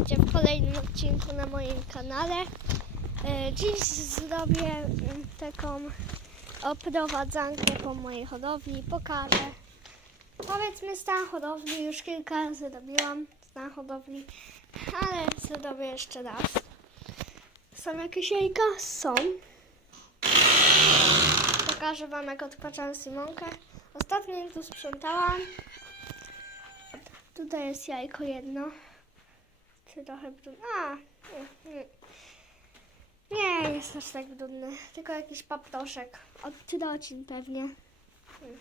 witajcie w kolejnym odcinku na moim kanale. E, Dziś zrobię mm, taką oprowadzankę po mojej hodowli. Pokażę. Powiedzmy stan hodowli, już kilka razy robiłam stan hodowli, ale zrobię jeszcze raz. Są jakieś jajka? Są. Pokażę Wam jak odpaczam Simonkę. Ostatnio tu sprzątałam. Tutaj jest jajko jedno. Czy trochę brudne? A, nie, nie. Nie jest aż tak brudny. Tylko jakiś paproszek. Od trocin pewnie. Hmm.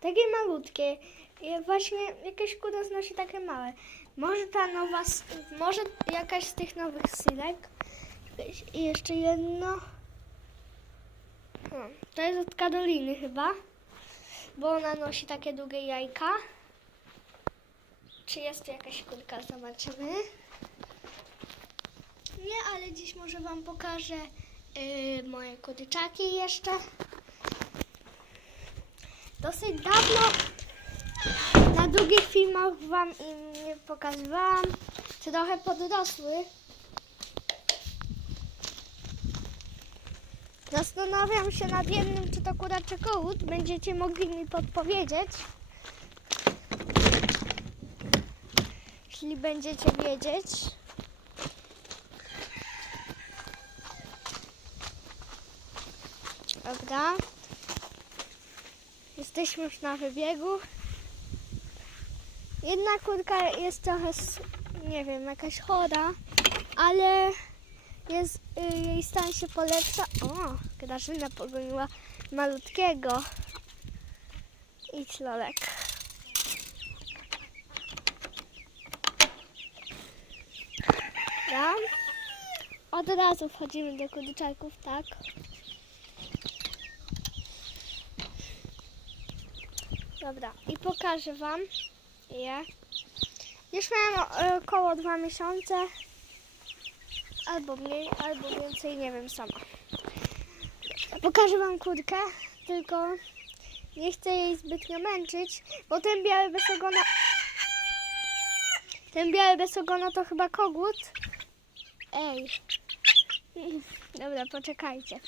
Takie malutkie. I właśnie jakaś kuda znosi takie małe. Może ta nowa, może jakaś z tych nowych silek. I jeszcze jedno. Hmm. To jest od Karoliny chyba. Bo ona nosi takie długie jajka. Czy jest tu jakaś kurka? Zobaczymy. Nie, ale dziś może Wam pokażę yy, moje kotyczaki jeszcze. Dosyć dawno na długich filmach Wam im nie pokazywałam. Trochę podrosły. Zastanawiam się nad jednym, czy to kura, czy kołut. Będziecie mogli mi podpowiedzieć. Jeśli będziecie wiedzieć. Dobra. Jesteśmy już na wybiegu. Jedna kurka jest trochę, nie wiem, jakaś chora, ale jest, y, jej stan się polepsza. O, Grażyna pogoniła malutkiego. Idź, Lolek. Dobra. Od razu wchodzimy do kurczaków, tak? Dobra, i pokażę Wam je. Już miałam e, około dwa miesiące. Albo mniej, albo więcej, nie wiem sama. Pokażę Wam kurkę, tylko nie chcę jej zbytnio męczyć, bo ten biały bez ogona... Ten biały bez ogona to chyba kogut. Ej. Dobra, poczekajcie.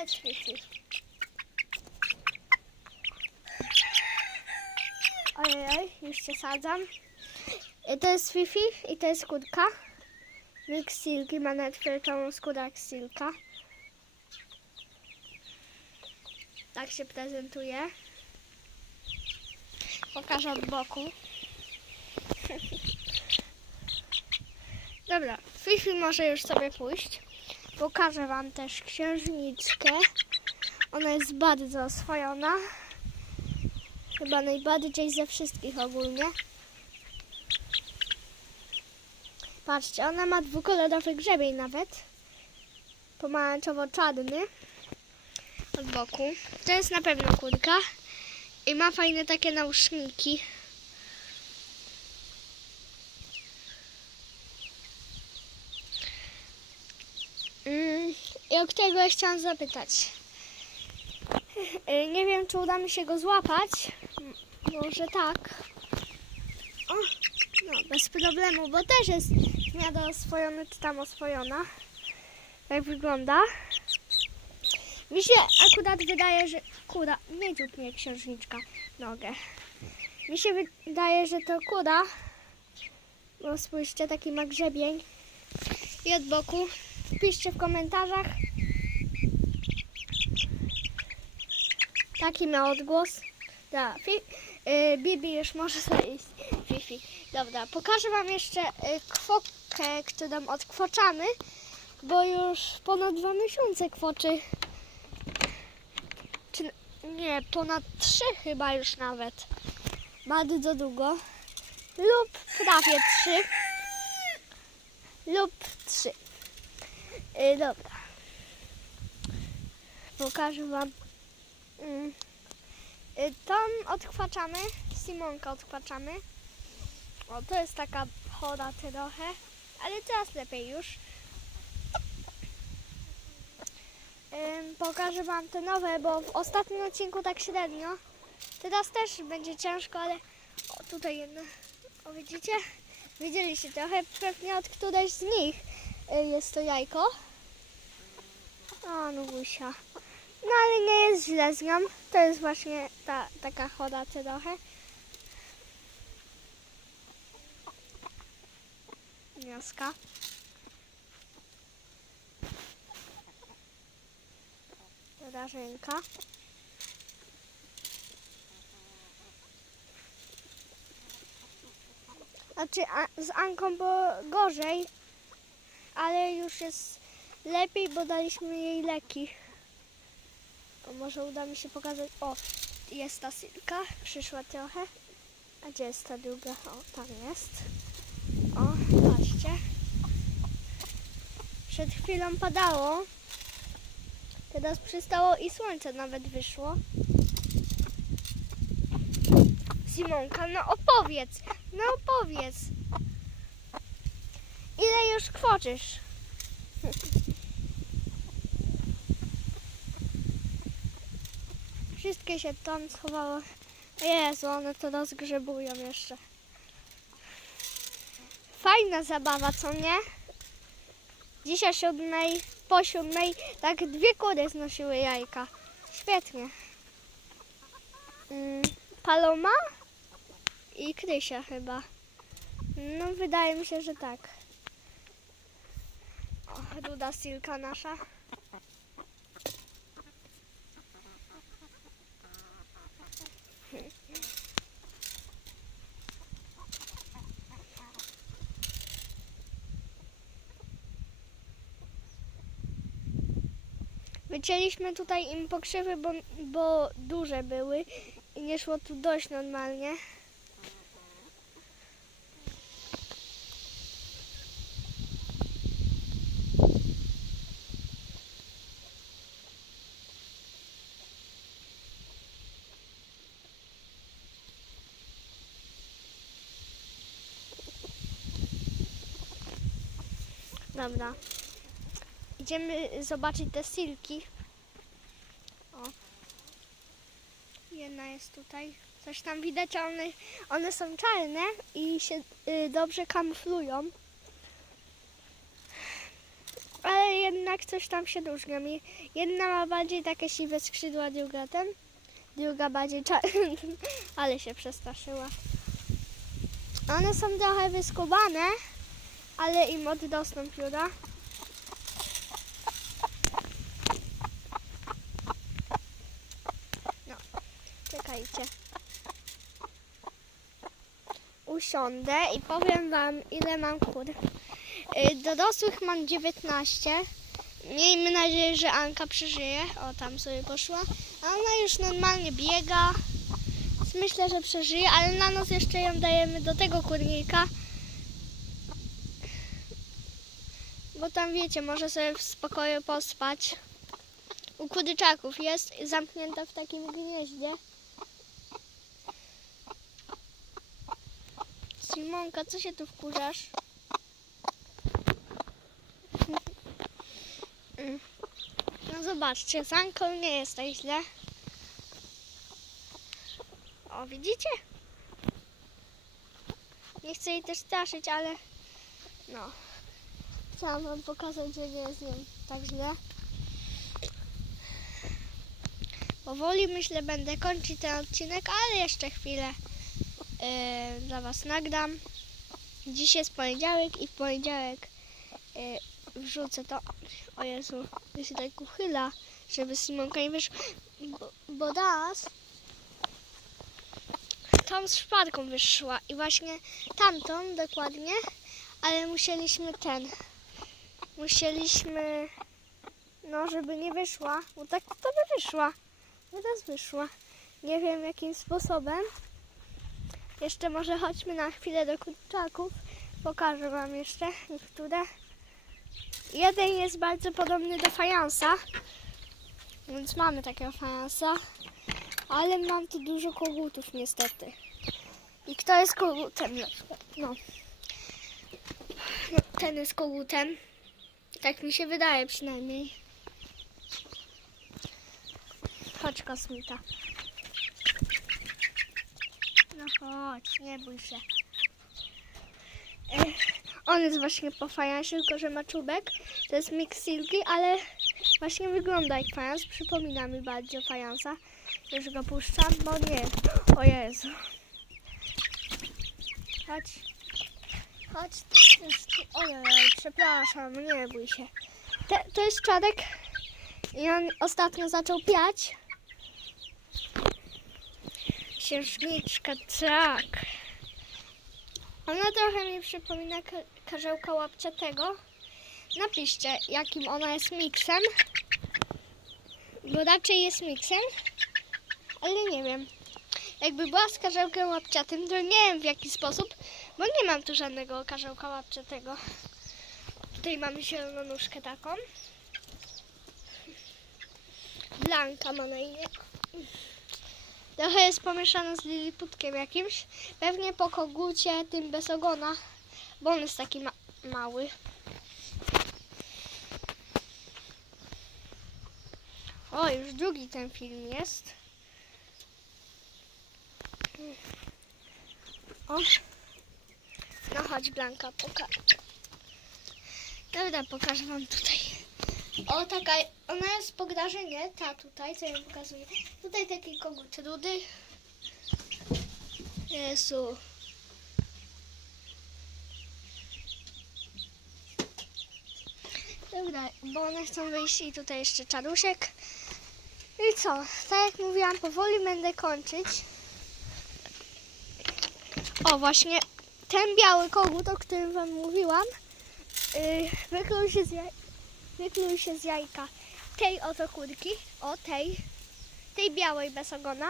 Chodź. Ojej, oj, już cię sadzam. I to jest Fifi i to jest kurka. Mix silki, ma fioletową skórę jak silka. Tak się prezentuje. Pokażę od boku. Dobra, Fifi może już sobie pójść. Pokażę Wam też księżniczkę. Ona jest bardzo oswojona. Chyba najbardziej ze wszystkich ogólnie. Patrzcie, ona ma dwukolorowy grzebień nawet. Pomarańczowo-czarny. Od boku. To jest na pewno kurka. I ma fajne takie nauszniki. I o którego chciałam zapytać. Nie wiem, czy uda mi się go złapać. Może tak. O, no, bez problemu, bo też jest w miarę oswojony, czy tam oswojona. Tak wygląda. Mi się akurat wydaje, że... Kura, nie dziób mnie księżniczka nogę. Mi się wydaje, że to kura. Bo spójrzcie, taki ma grzebień. I od boku. Piszcie w komentarzach. Taki ma odgłos. Da, fi, y, Bibi już może iść. Fifi. Dobra, pokażę Wam jeszcze y, kwokę, którą odkwoczamy, bo już ponad dwa miesiące kwoczy. Czy nie, ponad trzy chyba już nawet. Bardzo długo. Lub prawie trzy. Lub trzy. Y, dobra. Pokażę Wam. Mm. Y, Tą odkwaczamy, Simonka odkwaczamy. O, to jest taka chora trochę, ale teraz lepiej już. Ym, pokażę Wam te nowe, bo w ostatnim odcinku tak średnio. Teraz też będzie ciężko, ale o, tutaj jedno. O, widzicie? Widzieliście trochę pewnie od którejś z nich y, jest to jajko. O, Nugusia. No ale nie jest źle z nią. To jest właśnie ta taka choda trochę. Wnioska. Rażynka. Znaczy a, z Anką było gorzej, ale już jest lepiej, bo daliśmy jej leki. O, może uda mi się pokazać. O, jest ta Silka, przyszła trochę. A gdzie jest ta druga? O, tam jest. O, patrzcie. Przed chwilą padało. Teraz przystało i słońce nawet wyszło. Simonka, no opowiedz, no opowiedz. Ile już kwoczysz? Wszystkie się tam schowały. Jezu, one to rozgrzebują jeszcze. Fajna zabawa, co nie? Dzisiaj siódmej, po siódmej, tak dwie kury znosiły jajka. Świetnie. Mm, Paloma i Krysia chyba. No, wydaje mi się, że tak. O, ruda silka nasza. Wycięliśmy tutaj im pokrzywy, bo, bo duże były i nie szło tu dość normalnie. Dobra. Idziemy zobaczyć te silki. O. Jedna jest tutaj. Coś tam widać, one, one są czarne i się y, dobrze kamuflują. Ale jednak coś tam się różnią. Jedna ma bardziej takie siwe skrzydła, druga ten. Druga bardziej czarna, ale się przestraszyła. One są trochę wyskubane, ale im oddosną pióra. Czekajcie. Usiądę i powiem Wam, ile mam kur. Y, Dorosłych mam 19. Miejmy nadzieję, że Anka przeżyje. O, tam sobie poszła. A ona już normalnie biega. Myślę, że przeżyje, ale na noc jeszcze ją dajemy do tego kurnika. Bo tam wiecie, może sobie w spokoju pospać. U kurczaków jest zamknięta w takim gnieździe. Simonka, co się tu wkurzasz? No zobaczcie, z Anką nie jest tak źle. O, widzicie? Nie chcę jej też straszyć, ale no. Chciałam wam pokazać, że nie jest z nią tak źle. Powoli myślę będę kończyć ten odcinek, ale jeszcze chwilę yy, dla Was nagram. Dziś jest poniedziałek i w poniedziałek yy, wrzucę to. O Jezu, ja się tak uchyla, żeby Simonka nie wyszła. Bo, bo tą z szparką wyszła i właśnie tamtą dokładnie, ale musieliśmy ten, musieliśmy, no żeby nie wyszła, bo tak to by wyszła. Teraz wyszła. Nie wiem jakim sposobem. Jeszcze może chodźmy na chwilę do kurczaków. Pokażę Wam jeszcze niektóre. Jeden jest bardzo podobny do fajansa. Więc mamy takiego fajansa. Ale mam tu dużo kogutów niestety. I kto jest kogutem? No. no ten jest kogutem. Tak mi się wydaje przynajmniej. Chodź kosmita. chodź, nie bój się. On jest właśnie po fajansie, tylko że ma czubek. To jest mix silki, ale właśnie wygląda jak fajans. Przypomina mi bardziej fajansa. Już go puszczam, bo nie. O Jezu. Chodź. Chodź. Ojej, przepraszam, nie bój się. Te, to jest czadek i on ostatnio zaczął piać. Księżniczka, tak. Ona trochę mi przypomina ka- karzełka łapciatego. Napiszcie, jakim ona jest miksem. Bo raczej jest miksem, ale nie wiem. Jakby była z karzełkiem łapciatym, to nie wiem w jaki sposób, bo nie mam tu żadnego karzełka łapciatego. Tutaj mamy zieloną nóżkę taką. Blanka ma na imię. Trochę jest pomieszana z liliputkiem jakimś. Pewnie po kogucie, tym bez ogona, bo on jest taki ma- mały. O, już drugi ten film jest. O. No chodź Blanka, pokaż. Dobra, pokażę wam tutaj. O, taka, ona jest po Grażynie, ta tutaj, co ja pokazuję. Tutaj taki kogut rudy. Jezu. Dobra, bo one chcą wyjść i tutaj jeszcze czarusiek. I co? Tak jak mówiłam, powoli będę kończyć. O, właśnie ten biały kogut, o którym wam mówiłam, yy, wykluł się z jaj wykluł się z jajka tej oto kurki, o tej, tej białej bez ogona.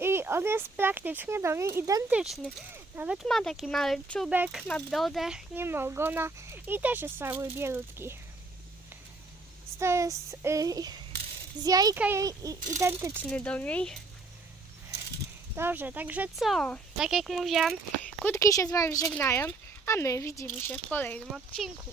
I on jest praktycznie do niej identyczny. Nawet ma taki mały czubek, ma brodę, nie ma ogona i też jest cały bielutki. To jest y, z jajka identyczny do niej. Dobrze, także co? Tak jak mówiłam, kurtki się z Wami żegnają, a my widzimy się w kolejnym odcinku.